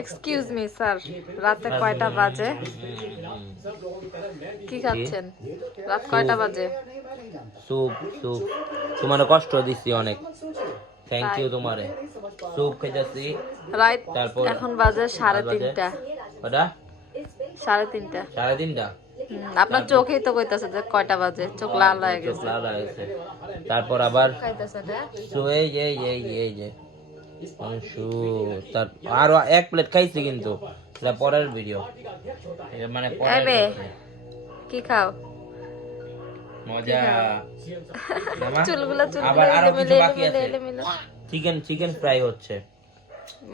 Excuse me sir রাতে কয়টা বাজে? কি খাচ্ছেন? রাত কয়টা বাজে? স্যুপ স্যুপ তোমার কষ্ট দিচ্ছি অনেক। থ্যাংক ইউ তোমারে। স্যুপ খেতেছি। রাত তারপর এখন বাজে সাড়ে তিনটা। ওটা সাড়ে তিনটা। সাড়ে তিনটা? আপনার চোখেই তো কইতাছে যে কয়টা বাজে। চোখ লাল হয়ে গেছে। লাল হয়ে গেছে। তারপর আবার? এই যে এই যে এই যে এই তার আরও এক প্লেট খাইছি কিন্তু। এটা পরের ভিডিও মানে পরের কি খাও? মজা। চুলগুলো আবার আরও কিছু বাকি আছে। চিকেন চিকেন ফ্রাই হচ্ছে।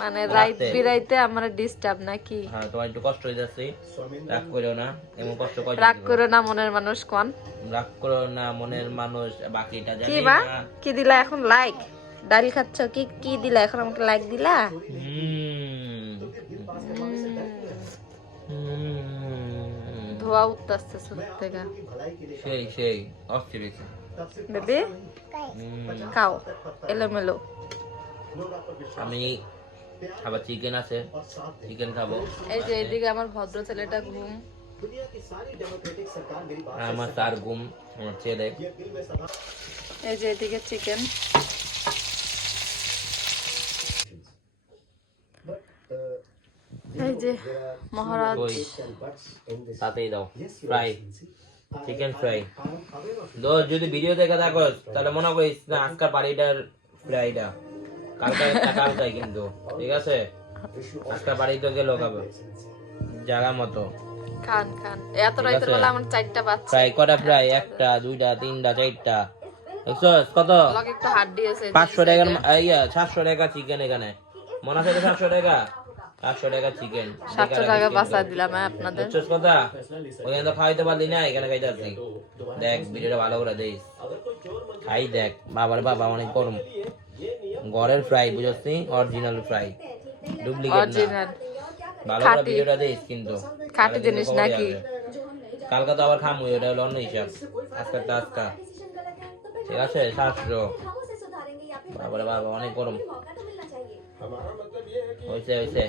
মানে রাইত বিরাইতে আমার ডিস্টার্ব নাকি? হ্যাঁ তোমার একটু কষ্ট হয়ে যাচ্ছে রাগ করো না। এমন কষ্ট করে রাগ করো না মনের মানুষ কোন? রাগ করো না মনের মানুষ বাকিটা কি জানি বা না। কি দিলা এখন? লাইক ডাল খাচ্ছ কি কি দিলা? এখন আমাকে লাইক দিলা। ধোয়া উঠতেছে চোখ থেকে। সেই সেই অস্থিরিছে বেবি? খাও এলোমেলো। আমি আবার চিকেন আছে চিকেন খাব। এই যে এইদিকে আমার ভদ্র ছেলেটা ঘুম। আমার তার ঘুম আমার ছেলে। এই যে এদিকে চিকেন এই যে মহারাজ। তাতেই দাও। ফ্রাই চিকেন ফ্রাই দোষ যদি ভিডিও দেখে থাকো তাহলে মনে করিস না আজকাল বাড়িটার ফ্রাইটা কালকে কালকাই কিন্তু ঠিক আছে? আজকাল বাড়ি তো গেল খাবে জায়গা মতো। খান খান। এত রাইতের। বেলা আমার চারটা বাচ্চা ফ্রাই কটা ফ্রাই একটা দুইটা তিনটা চারটা। কত? পাঁচশো এই, সাতশো টাকা চিকেন এখানে। মনে আছে সাতশো টাকা? সাতশো টাকা চিকেন সাতশো টাকা বাঁচা দিলাম হ্যাঁ আপনাদের। বুঝছস কথা? ওখানে তো খাওয়াইতে পারলি না এখানে খাইতে আসছি দেখ ভিডিওটা ভালো করে দিস খাই দেখ বাবার বাবা অনেক গরম। ঘরের ফ্রাই অরিজিনাল ফ্রাই ডুপ্লিকেট না। ভালো করে। ভিডিওটা দিস কিন্তু। খাঁটি জিনিস নাকি? কালকে তো আবার খামু এটা হলো অন্য হিসাব। আজকে তো আজকা। ঠিক আছে সাতশো। বাবারে বাবা অনেক গরম। হয়েছে হয়েছে